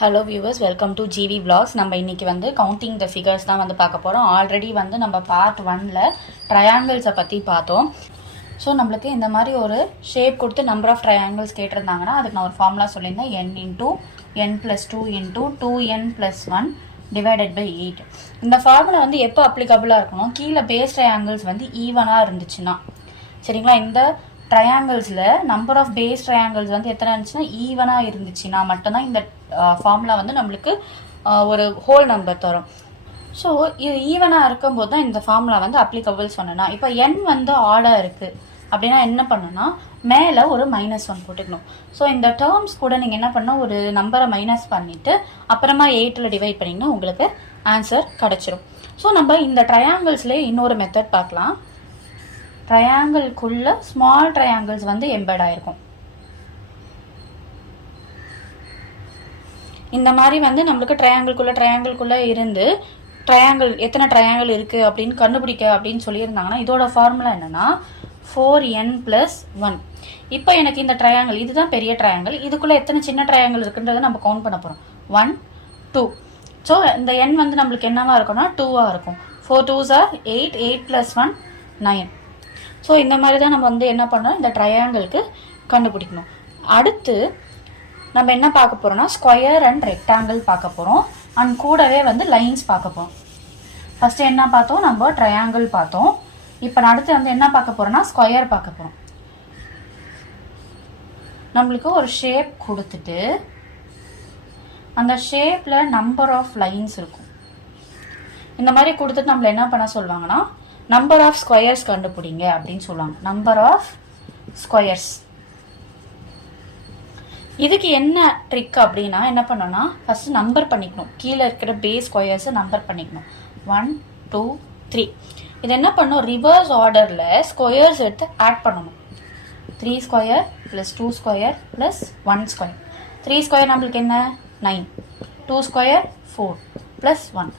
Hello viewers, welcome to GV vlogs. நம்ம இன்னைக்கு வந்து கவுண்டிங் த ஃபிகர்ஸ் தான் வந்து பார்க்க போகிறோம். ஆல்ரெடி வந்து நம்ம பார்ட் 1ல் ட்ரையாங்கிள்ஸை பற்றி பார்த்தோம். ஸோ நம்மளுக்கு இந்த மாதிரி ஒரு ஷேப் கொடுத்து நம்பர் ஆஃப் ட்ரையாங்கிள்ஸ் கேட்டிருந்தாங்கன்னா அதுக்கு நான் ஒரு ஃபார்முலா சொல்லியிருந்தேன். n into n+2 into 2n+1 divided by 8. இந்த ஃபார்முலா வந்து எப்போ அப்ளிகபிளாக இருக்கணும்? கீழே பேஸ் ட்ரையாங்கிள்ஸ் வந்து ஈவனாக இருந்துச்சுன்னா, சரிங்களா? இந்த ட்ரையாங்கிள்ஸில் நம்பர் ஆஃப் பேஸ் ட்ரையாங்கிள்ஸ் வந்து எத்தனை இருந்துச்சுன்னா ஈவனாக இருந்துச்சுன்னா மட்டும்தான் இந்த ஃபார்முலா வந்து நம்மளுக்கு ஒரு ஹோல் நம்பர் தரும். ஸோ இது ஈவனாக இருக்கும்போது தான் இந்த ஃபார்முலா வந்து அப்ளிகபிள் சொன்னேன்னா, இப்போ n வந்து ஆடாக இருக்குது அப்படின்னா என்ன பண்ணணும்னா மேலே ஒரு -1 போட்டுக்கணும். ஸோ இந்த டேர்ம்ஸ் கூட நீங்கள் என்ன பண்ணால் ஒரு நம்பரை மைனஸ் பண்ணிவிட்டு அப்புறமா 8ல் டிவைட் பண்ணிங்கன்னா உங்களுக்கு ஆன்சர் கிடச்சிரும். ஸோ நம்ம இந்த ட்ரையாங்கிள்ஸ்லேயே இன்னொரு மெத்தட் பார்க்கலாம். ட்ரையாங்கிள்குள்ள ஸ்மால் ட்ரையாங்கிள்ஸ் வந்து எம்பெட் ஆயிருக்கும். இந்த மாதிரி வந்து நம்மளுக்கு ட்ரையாங்கிள்குள்ள இருந்து ட்ரையாங்கிள் எத்தனை ட்ரையாங்கிள் இருக்குது அப்படின்னு கண்டுபிடிக்க அப்படின்னு சொல்லியிருந்தாங்கன்னா இதோட ஃபார்முலா என்னென்னா 4n+1. இப்போ எனக்கு இந்த ட்ரையாங்கிள் இதுதான் பெரிய ட்ரையாங்கிள், இதுக்குள்ளே எத்தனை சின்ன ட்ரையாங்கிள் இருக்குன்றதை நம்ம கவுண்ட் பண்ண போகிறோம். 1 2. ஸோ இந்த n வந்து நம்மளுக்கு என்னவா இருக்கும்னா 2ஆக இருக்கும். 4 2s are 8, 8+1 9. ஸோ இந்த மாதிரி தான் நம்ம வந்து என்ன பண்ணோம், இந்த ட்ரையாங்கிளுக்கு கண்டுபிடிக்கணும். அடுத்து நம்ம என்ன பார்க்க போகிறோம்னா ஸ்கொயர் அண்ட் ரெக்டாங்கிள் பார்க்க போகிறோம். அண்ட் கூடவே வந்து லைன்ஸ் பார்க்க போகிறோம். ஃபஸ்ட்டு என்ன பார்த்தோம், நம்ம ட்ரையாங்கிள் பார்த்தோம். இப்போ அடுத்து வந்து என்ன பார்க்க போகிறோம்னா ஸ்கொயர் பார்க்க போகிறோம். நம்மளுக்கு ஒரு ஷேப் கொடுத்துட்டு அந்த ஷேப்பில் நம்பர் ஆஃப் லைன்ஸ் இருக்கும். இந்த மாதிரி கொடுத்துட்டு நம்மள என்ன பண்ண சொல்லுவாங்கன்னா நம்பர் ஆஃப் ஸ்கொயர்ஸ் கண்டுபிடிங்க அப்படின்னு சொல்லுவாங்க. Number of squares. இதுக்கு என்ன ட்ரிக் அப்படின்னா என்ன பண்ணோம்னா ஃபர்ஸ்ட் நம்பர் பண்ணிக்கணும். கீழே இருக்கிற பேஸ் ஸ்கொயர்ஸை நம்பர் பண்ணிக்கணும். 1 2 3. இது என்ன பண்ணும், ரிவர்ஸ் ஆர்டரில் ஸ்கொயர்ஸ் எடுத்து ஆட் பண்ணணும். 3 ஸ்கொயர் + 2 ஸ்கொயர் + 1 ஸ்கொயர். 3 ஸ்கொயர் நம்மளுக்கு என்ன 9, 2 ஸ்கொயர் 4 + 1.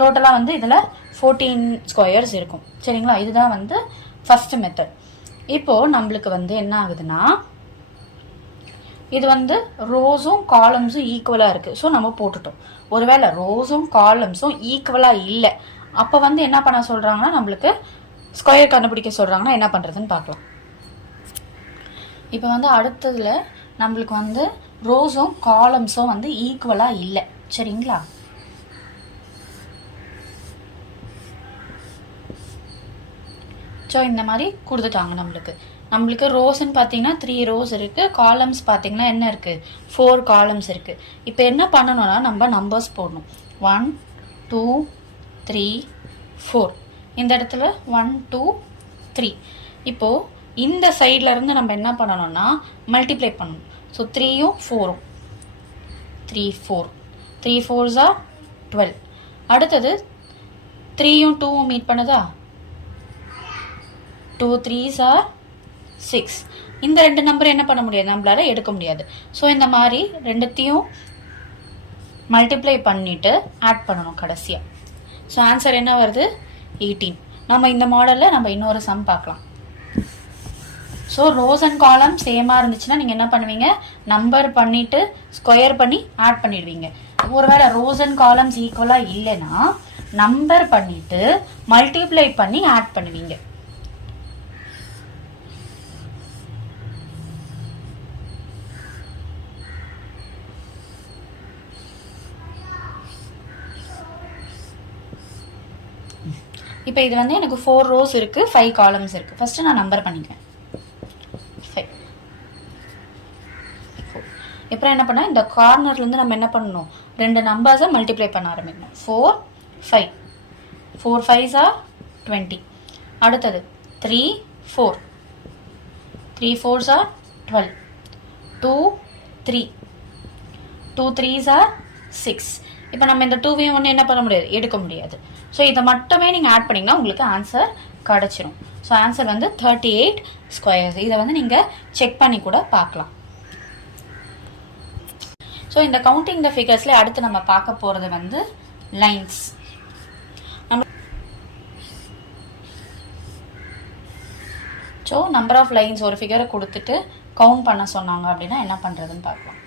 டோட்டலாக வந்து இதில் 14 ஸ்கொயர்ஸ் இருக்கும். சரிங்களா? இதுதான் வந்து ஃபர்ஸ்ட் மெத்தட். இப்போது நம்மளுக்கு வந்து என்ன ஆகுதுன்னா இது வந்து ரோஸும் காலம்ஸும் ஈக்குவலாக இருக்குது. ஸோ நம்ம போட்டுட்டோம். ஒருவேளை ரோஸும் காலம்ஸும் ஈக்குவலாக இல்லை, அப்போ வந்து என்ன பண்ண சொல்கிறாங்கன்னா நம்மளுக்கு ஸ்கொயர் கண்டுபிடிக்க சொல்கிறாங்கன்னா என்ன பண்ணுறதுன்னு பார்க்கலாம். இப்போ வந்து அடுத்ததில் நம்மளுக்கு வந்து ரோஸும் காலம்ஸும் வந்து ஈக்குவலாக இல்லை. சரிங்களா? ஸோ இந்த மாதிரி கொடுத்துட்டாங்க. நம்மளுக்கு ரோஸ்ன்னு பார்த்தீங்கன்னா 3 ரோஸ் இருக்குது. காலம்ஸ் பார்த்தீங்கன்னா என்ன இருக்குது, 4 காலம்ஸ் இருக்குது. இப்போ என்ன பண்ணணும்னா நம்ம நம்பர்ஸ் போடணும். 1 2 3 4. இந்த இடத்துல 1 2 3. இப்போது இந்த சைடில் இருந்து நம்ம என்ன பண்ணணும்னா மல்டிப்ளை பண்ணணும். ஸோ 3யும் 4ம் 3 4. 3 4s are 12. அடுத்தது 3யும் 2ம் மீட் பண்ணுதா, 2 3s are 6. இந்த ரெண்டு நம்பர் என்ன பண்ண முடியாது, நம்மளால எடுக்க முடியாது. ஸோ இந்த மாதிரி ரெண்டுத்தையும் மல்டிப்ளை பண்ணிட்டு ஆட் பண்ணணும் கடைசியாக. ஸோ ஆன்சர் என்ன வருது 18. நம்ம இந்த மாடலில் நம்ம இன்னொரு சம் பார்க்கலாம். ஸோ ரோஸ் அண்ட் காலம் சேமாக இருந்துச்சுன்னா நீங்கள் என்ன பண்ணுவீங்க, நம்பர் பண்ணிவிட்டு ஸ்கொயர் பண்ணி ஆட் பண்ணிடுவீங்க. ஒருவேளை ரோஸ் அண்ட் காலம்ஸ் ஈக்குவலாக இல்லைன்னா நம்பர் பண்ணிவிட்டு மல்டிப்ளை பண்ணி ஆட் பண்ணுவீங்க. இப்போ இது வந்து எனக்கு 4 ரோஸ் இருக்குது, 5 காலம்ஸ் இருக்குது. ஃபஸ்ட்டு நான் நம்பர் பண்ணிக்கிறேன் 5 4. இப்போ என்ன பண்ணால் இந்த கார்னர்லேருந்து நம்ம என்ன பண்ணணும், ரெண்டு நம்பர்ஸை மல்டிப்ளை பண்ண ஆரம்பிக்கணும். 4 5. 4 5s are 20. அடுத்தது 3 4. 3 4s are 12. 2 3. 2 3s are 6. இப்போ நம்ம இந்த 2வையும் ஒன்று என்ன பண்ண முடியாது, எடுக்க முடியாது. ஸோ இதை மட்டுமே நீங்கள் ஆட் பண்ணிங்கன்னா உங்களுக்கு ஆன்சர் கிடச்சிரும். ஸோ ஆன்சர் வந்து 38 ஸ்கொயர்ஸ். இதை வந்து நீங்கள் செக் பண்ணி கூட பார்க்கலாம். ஸோ இந்த கவுண்டிங் த ஃபிகர்ஸில் அடுத்து நம்ம பார்க்க போகிறது வந்து lines. So number of lines ஒரு ஃபிகரை கொடுத்துட்டு கவுண்ட் பண்ண சொன்னாங்க அப்படின்னா என்ன பண்ணுறதுன்னு பார்க்கலாம்.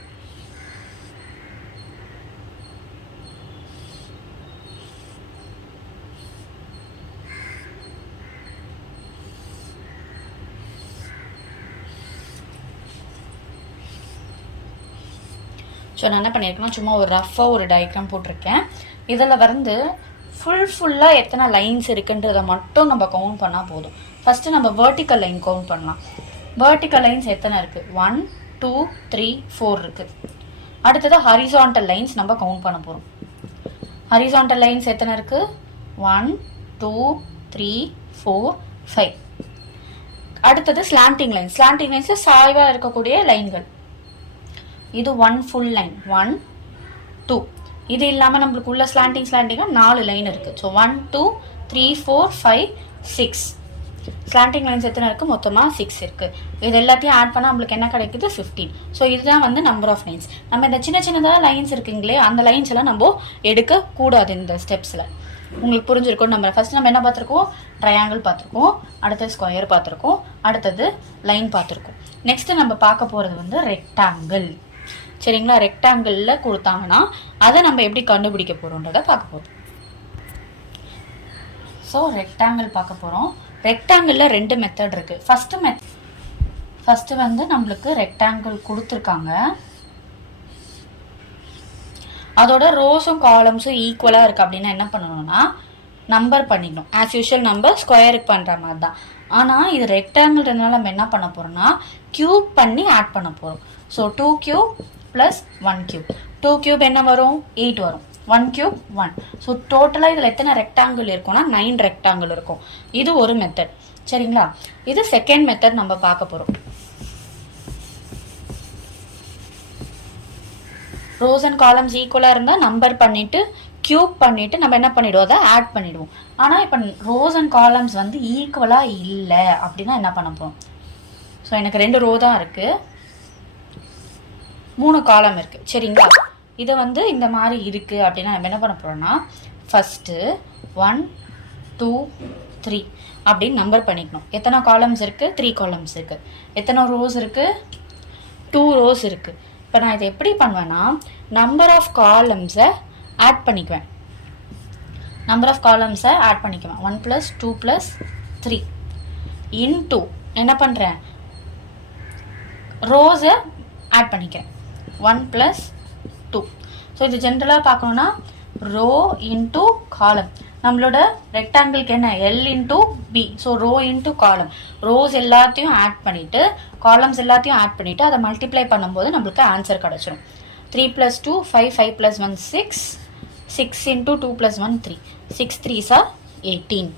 ஸோ நான் என்ன பண்ணியிருக்கேன்னா சும்மா ஒரு ரஃபாக ஒரு டயக்ராம் போட்டிருக்கேன். இதில் வந்து ஃபுல்லாக எத்தனை லைன்ஸ் இருக்குன்றதை மட்டும் நம்ம கவுண்ட் பண்ணால் போதும். ஃபஸ்ட்டு நம்ம வெர்டிக்கல் லைன் கவுண்ட் பண்ணலாம். வெர்டிக்கல் லைன்ஸ் எத்தனை இருக்குது? 1 2 3 4 இருக்குது. அடுத்தது ஹரிசாண்டல் லைன்ஸ் நம்ம கவுண்ட் பண்ண போகிறோம். ஹரிசாண்டல் லைன்ஸ் எத்தனை இருக்குது? 1 2 3 4 5. அடுத்தது ஸ்லாண்டிங் லைன்ஸ். ஸ்லாண்டிங் லைன்ஸ் சாய்வாக இருக்கக்கூடிய லைன்கள். இது 1 ஃபுல் லைன் 1 2. இது இல்லாமல் நம்மளுக்கு உள்ள ஸ்லாண்டிங்காக 4 லைன் இருக்குது. ஸோ 1 2 3 4 5 6. ஸ்லாண்டிங் லைன்ஸ் எத்தனை இருக்குது? மொத்தமாக 6 இருக்குது. இது எல்லாத்தையும் ஆட் பண்ணால் நம்மளுக்கு என்ன கிடைக்குது? 15. ஸோ இதுதான் வந்து நம்பர் ஆஃப் லைன்ஸ். நம்ம இந்த சின்னதாக லைன்ஸ் இருக்குங்களே, அந்த லைன்ஸ் எல்லாம் நம்ம எடுக்கக்கூடாது இந்த ஸ்டெப்ஸில். உங்களுக்கு புரிஞ்சிருக்கும். ஃபர்ஸ்ட் நம்ம என்ன பார்த்துருக்கோம்? ட்ரையாங்கிள் பார்த்துருக்கோம், அடுத்தது ஸ்கொயர் பார்த்துருக்கோம், அடுத்தது லைன் பார்த்துருக்கோம். நெக்ஸ்ட்டு நம்ம பார்க்க போகிறது வந்து ரெக்டாங்கிள். சரிங்களா? ரெக்டாங்கிளில் கொடுத்தாங்கன்னா அதை நம்ம எப்படி கண்டுபிடிக்க போகிறோன்றதை பார்க்க போகிறோம். ஸோ ரெக்டாங்கிள் பார்க்க போகிறோம். ரெக்டாங்கிளில் 2 மெத்தட் இருக்குது. ஃபஸ்ட்டு வந்து நம்மளுக்கு ரெக்டாங்கிள் கொடுத்துருக்காங்க. அதோட ரோஸும் காலம்ஸும் ஈக்குவலாக இருக்குது அப்படின்னா என்ன பண்ணணும்னா நம்பர் பண்ணிடணும். ஆஸ் யூஷுவல் நம்ம ஸ்கொயருக்கு பண்ணுற மாதிரி தான். ஆனால் இது ரெக்டாங்கிள்ன்றதுனால நம்ம என்ன பண்ண போகிறோம்னா க்யூப் பண்ணி ஆட் பண்ண போகிறோம். So 2 cube + 1 cube. 2 cube என்ன வரும்? 8 வரும். 1 cube 1. ஸோ டோட்டலாக இதில் எத்தனை ரெக்டாங்கிள் இருக்கும்னா 9 ரெக்டாங்கிள் இருக்கும். இது ஒரு மெத்தட். சரிங்களா? இது செகண்ட் மெத்தட் நம்ம பார்க்க போகிறோம். ரோஸ் அண்ட் காலம்ஸ் ஈக்குவலாக இருந்தால் நம்பர் பண்ணிவிட்டு க்யூப் பண்ணிவிட்டு நம்ம என்ன பண்ணிவிடுவோம்? அதை ஆட் பண்ணிவிடுவோம். ஆனால் இப்போ ரோஸ் அண்ட் காலம்ஸ் வந்து ஈக்குவலாக இல்லை அப்படின்னா என்ன பண்ண போகிறோம்? ஸோ எனக்கு 2 ரோ தான் இருக்குது, 3 காலம் இருக்குது. சரிங்களா? இதை வந்து இந்த மாதிரி இருக்குது அப்படின்னா நம்ம என்ன பண்ண போகிறோம்னா ஃபஸ்ட்டு 1 2 3 அப்படின்னு நம்பர் பண்ணிக்கணும். எத்தனை காலம்ஸ் இருக்குது? 3 காலம்ஸ் இருக்குது. எத்தனை ரோஸ் இருக்குது? 2 ரோஸ் இருக்குது. இப்போ நான் இதை எப்படி பண்ணுவேன்னா நம்பர் ஆஃப் காலம்ஸை ஆட் பண்ணிக்குவேன். 1 + 2 + 3 இன்டூ என்ன பண்ணுறேன்? ரோஸை ஆட் பண்ணிக்கிறேன். 1 + 2. ஸோ இது ஜென்ரலாக பார்க்கணுன்னா ரோ இன்டூ காலம். நம்மளோட ரெக்டாங்கிளுக்கு என்ன? L × B. So row into column. Rows எல்லாத்தையும் ஆட் பண்ணிவிட்டு காலம்ஸ் எல்லாத்தையும் ஆட் பண்ணிவிட்டு அதை மல்டிப்ளை பண்ணும்போது நம்மளுக்கு ஆன்சர் கிடச்சிரும். 3 + 2 5, 5 + 1 6, 6 × 2 + 1 3, 6 3s are 18.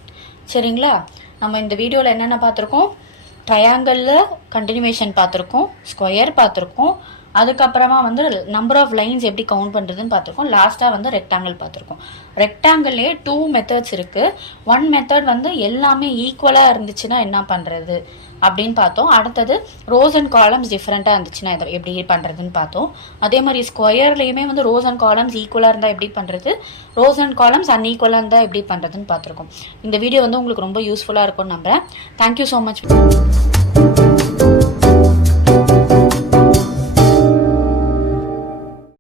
சரிங்களா? நம்ம இந்த வீடியோவில் என்னென்ன பார்த்துருக்கோம்? ட்ரையாங்கிளில் கண்டினியூவேஷன் பார்த்துருக்கோம், ஸ்கொயர் பார்த்துருக்கோம், அதுக்கப்புறமா வந்து நம்பர் ஆஃப் லைன்ஸ் எப்படி கவுண்ட் பண்ணுறதுன்னு பார்த்துருக்கோம், லாஸ்ட்டாக வந்து ரெக்டாங்கிள் பார்த்துருக்கோம். ரெக்டாங்கிள்லேயே 2 மெத்தட்ஸ் இருக்குது. 1 மெத்தட் வந்து எல்லாமே ஈக்குவலாக இருந்துச்சுன்னா என்ன பண்ணுறது அப்படின்னு பார்த்தோம். அடுத்தது ரோஸ் அண்ட் காலம்ஸ் டிஃப்ரெண்ட்டாக இருந்துச்சுன்னா இதை எப்படி பண்ணுறதுன்னு பார்த்தோம். அதே மாதிரி ஸ்கொயர்லேயுமே வந்து ரோஸ் அண்ட் காலம்ஸ் ஈக்குவலாக இருந்தால் எப்படி பண்ணுறது, ரோஸ் அண்ட் காலம்ஸ் அன்ஈக்குவலாக இருந்தால் எப்படி பண்ணுறதுன்னு பார்த்துருக்கோம். இந்த வீடியோ வந்து உங்களுக்கு ரொம்ப யூஸ்ஃபுல்லாக இருக்கும்னு நம்புகிறேன். Thank you so much.